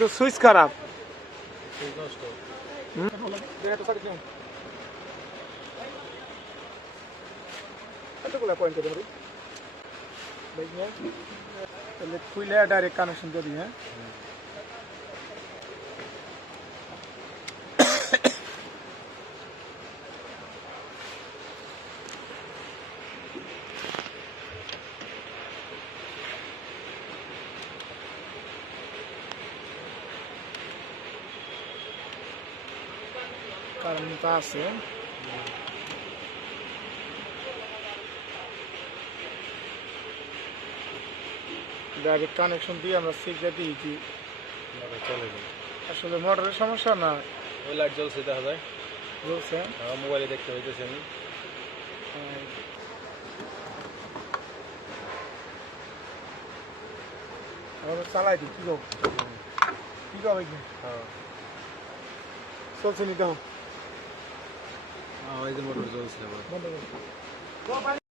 তো সুইচ খারাপ। খুলে ডাইরেক্ট কানেকশন করি। হ্যাঁ, কারেন্টটা আছে। ডাইরেক্ট কানেকশন দিয়ে আমরা সিগটা দিয়েছি, চলে যায়। আসলে মোটরের সমস্যা না। ওই লাইট জ্বলছে দেখা যায়, জ্বলছে। মোবাইলে দেখতে হইতেছে। আমি চালাই দিই, কি করবো, কি করবে কি চলছে নি দেখো। ওই যে মোটর জ্বলছে। বন্ধ করো।